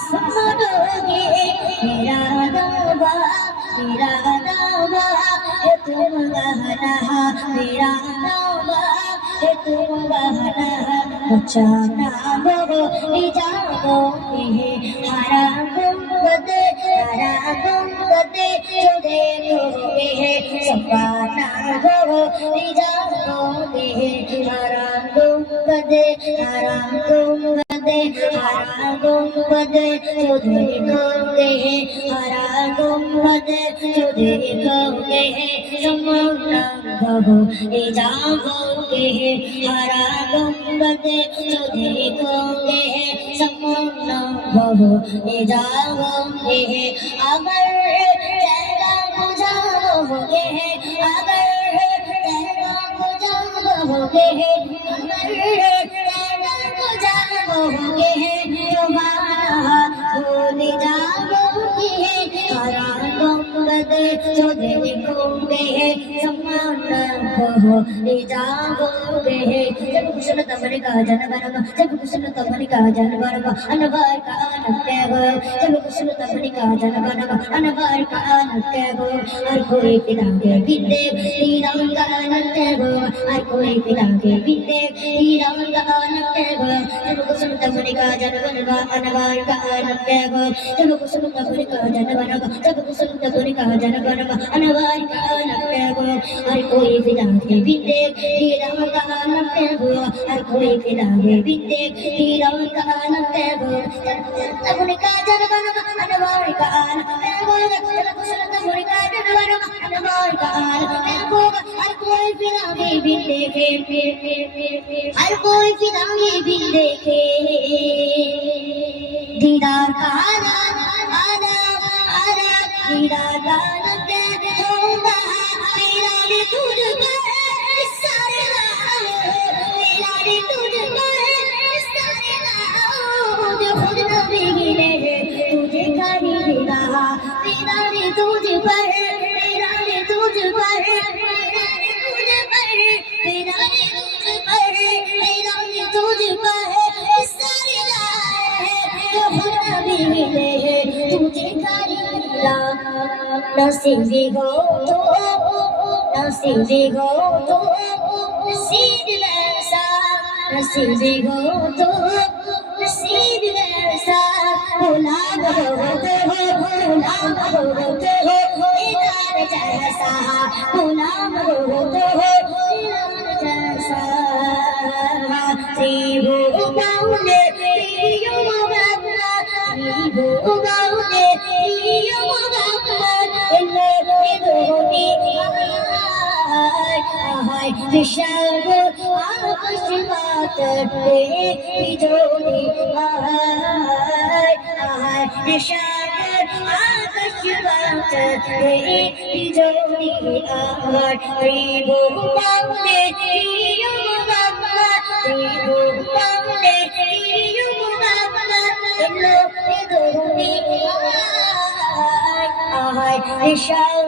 सुनोगे मेरा नौबा मेरा नौबा तुम गहना मेरा नौबा ये तुम गहना बचाना है हरा गुंबद हरा गुंबद जो देखोगे है सपाना हो निजाओ है हरा गुंबद हरा गुंबद हरा गुम्बद जो देखोगे हरा गुम्बद जो देखोगे सपना हो जाओगे हरा गुम्बद जो देखोगे सपना हो जाओगे अगर चेहरा बुझाओगे अगर चेहरा बुझाओगे अगर सम्मानमहो निजागोगे का जनवरम जब कुशल तमन का जनवरम अनवर का नत्यव जब कुशल तमन का जनवरम अनवर का नत्यव हर का नत्यव हर कोई पिताके बिदे श्रीराम का का जनवरम अनवर का नत्यव का जनवरम जब कुशल तमन हर कोई पिता के बिंदे हीराम का नक्के गो हर कोई पिता के बिंदे हीराम का नक्के गो तमन का जन बरवा अनवर का नक्के गो जब कुशल तमन का जन बरवा अनवर का नक्के गो हर कोई पिता के बिंदे के हर कोई पिता के बिंदे के दीदार का आना आना आना दीदार का नक्के होगा Nothing we go to नसीबी हो तो नसीबी हो तो नसीब वैसा नसीबी हो तो नसीब वैसा गुलाब होते हो गुलाब होते हो दीदार जैसा गुलाब বিশাল আকাশ মাততে বিজলি আহায় আহায় বিশাল আকাশ মাততে বিজলি আহায় ত্রিভু পাউনে প্রিয় বাবা ত্রিভু পাউনে প্রিয় বাবা এলো এদোনি আহায় বিশাল